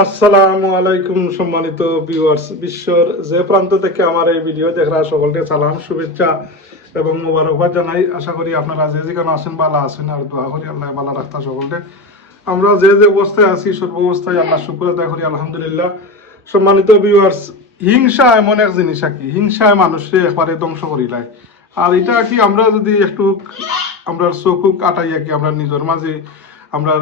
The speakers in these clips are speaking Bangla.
আসসালামু আলাইকুম সম্মানিত ভিউয়ার্স, বিশ্বর যে প্রান্ত থেকে আমার এই ভিডিও দেখরা সকলকে সালাম, শুভেচ্ছা এবং মোবারকবাদ জানাই। আশা করি আপনারা যে যেখানে আছেন ভালো আছেন, আর দোয়া করি আল্লাহ ভালো রাখতা সকলকে। আমরা যে যে অবস্থায় আছি সর্ব অবস্থায় আল্লাহ শুকর আদায় করি আলহামদুলিল্লাহ। সম্মানিত ভিউয়ার্স, হিংসা এমন এক জিনিস আর কি, হিংসায় মানুষকে একবারে ধ্বংস করি লাই। আর এটা কি আমরা যদি একটু আমরা চোখ আটাই কি আমরা নিজের মাঝে আমরা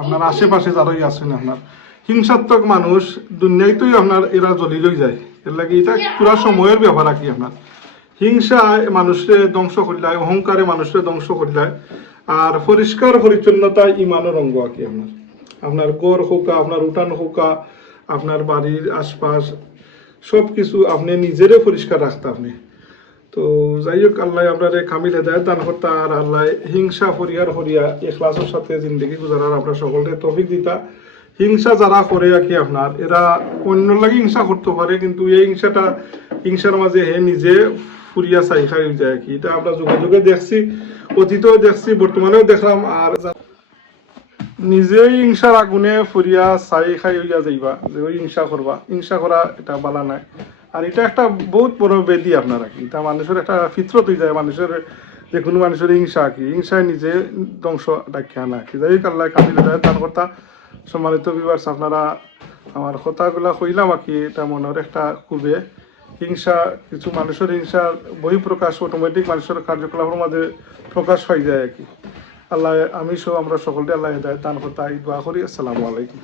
আপনার আশেপাশে যারাই আছেন আপনার হিংসাত্মক মানুষ দুনিয়াতেই আপনার এরা জ্বলি লই যায়। এর লাগে এটা পুরা সময়ের ব্যাপার আর কি। আপনার হিংসায় মানুষের ধ্বংস করিলায়, অহংকারে মানুষের ধ্বংস করিলায়। আর পরিষ্কার পরিচ্ছন্নতা ইমানের অঙ্গ আর কি। আপনার আপনার গড় হোকা, আপনার উঠান হোকা, আপনার বাড়ির আশপাশ সব কিছু আপনি নিজেরে পরিষ্কার রাখতে আপনি। তো যাই হোক, আল্লাহ আপনার কামিল হেদায়ত দান করতা, আর আল্লাহ হিংসা পরিহার করিয়া এখলাসের সাথে জিন্দগি গুজারার আমরা সকলকে তৌফিক দিতা। হিংসা যারা করে আর কি আপনার, এরা অন্য লাগে হিংসা করতে পারে, কিন্তু এই হিংসার মাঝে হে নিজে ফুরিয়া চাই খাই হয়ে যায় আর কি। এটা আমরা যুগে যুগে দেখছি, অতীতেও দেখছি, বর্তমানেও দেখলাম। আর নিজেই হিংসার আগুনে ফুরিয়া চাই খাই হইয়া যাইবা যে ওই হিংসা করবা, হিংসা করা এটা বালা নাই। আর এটা একটা বহুত বড় বেদি আপনার আর কি। এটা মানুষের একটা ফিতরত হয়ে যায়, মানুষের যে কোনো মানুষের হিংসা কি, হিংসায় নিজে ধ্বংস ডাকিয়া না কি। যাই হোক, আল্লাহ কামিল দেয় তার কথা। সম্মানিত ভিউয়ার্স, আপনারা আমার কথাগুলা কইলাম আর কি, এটা মনের একটা খুবই হিংসা, কিছু মানুষের হিংসার বহিঃপ্রকাশ অটোমেটিক মানুষের কার্যকলাপের মাঝে প্রকাশ হয়ে যায় আর কি। আল্লাহ আমি সহ আমরা সকলকে আল্লাহ হেদায়েত দান করতে দোয়া করি। আসসালামু আলাইকুম।